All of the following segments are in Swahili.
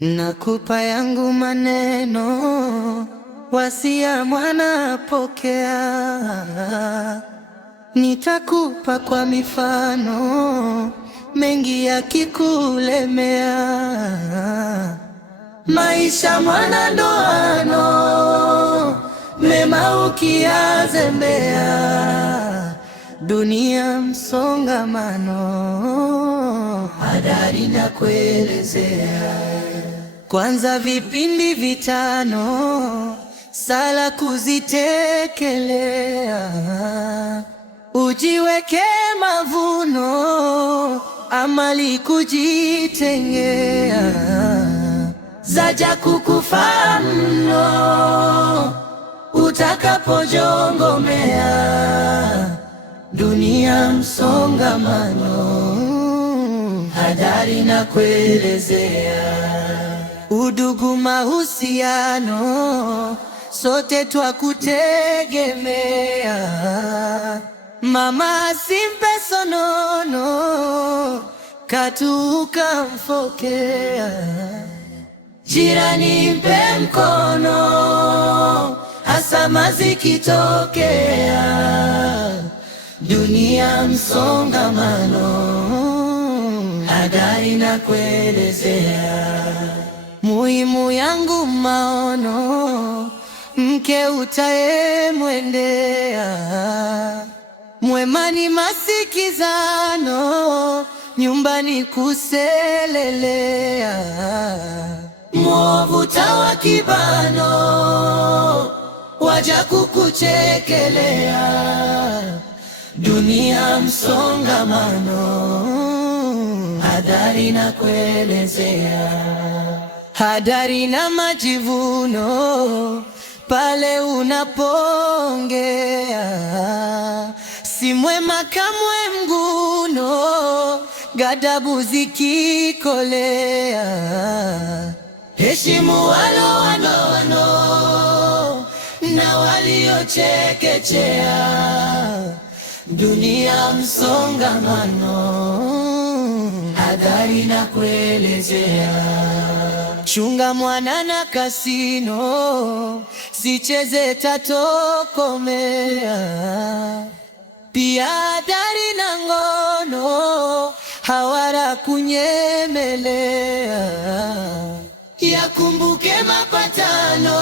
Nakupa yangu maneno, wasia mwana pokea. Nitakupa kwa mifano, mengi yakikulemea. Maisha mwana ndoano, mema ukiyazembea. Dunia msongamano, hadari na kuelezea. Kwanza vipindi vitano, sala kuzitekelea. Ujiweke mavuno, amali kujitengea. Zaja kukufaa mno, utakapojongomea. Dunia msongamano, hadari na kuelezea. Udugu mahusiano, sote twakutegemea. Mama asimpe sonono, katu ukamfokea. Jirani mpe mkono, hasa mazikitokea. Dunia msongamano, hadari na kuelezea. Muhimu yangu maono, mke utaemwendea. Mwemani masikizano, nyumbani kuselelea. Mwovu tawa kibano, waja kukuchekelea. Dunia msongamano, hadari na kuelezea. Hadari na majivuno, pale unapongea. Si mwema kamwe mguno, ghadhabu zikikolea. Heshimu walo wanono, na waliochekechea. Dunia msongamano, hadari na kuelezea. Chunga mwana na kasino, sicheze tatokomea. Pia hadari na ngono, hawara kunyemelea. Yakumbuke mapatano,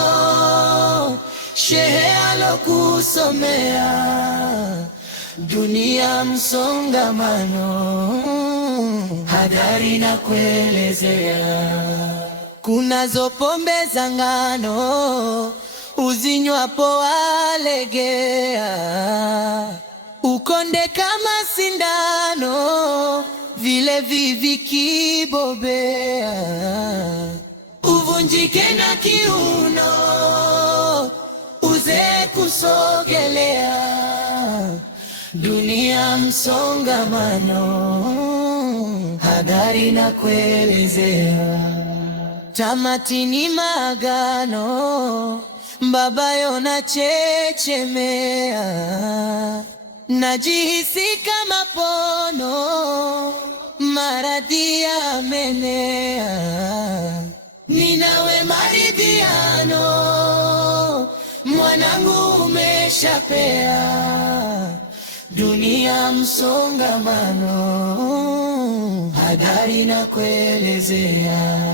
shehe alokusomea. Dunia msongamano, hadari na kuelezea. Kunazo pombe za ngano, uzinywapo walegea. Ukonde kama sindano, vile vivikibobea. Uvunjike na kiuno, uzee kusogelea. Dunia msongamano, hadari na kuelezea. Tamati ni maagano, mbabayo na chechemea. Najihisi kama pono, maradhi yamenea. Ninawe maridhiano, mwanangu umeshapea. Dunia msongamano, hadari na kuelezea.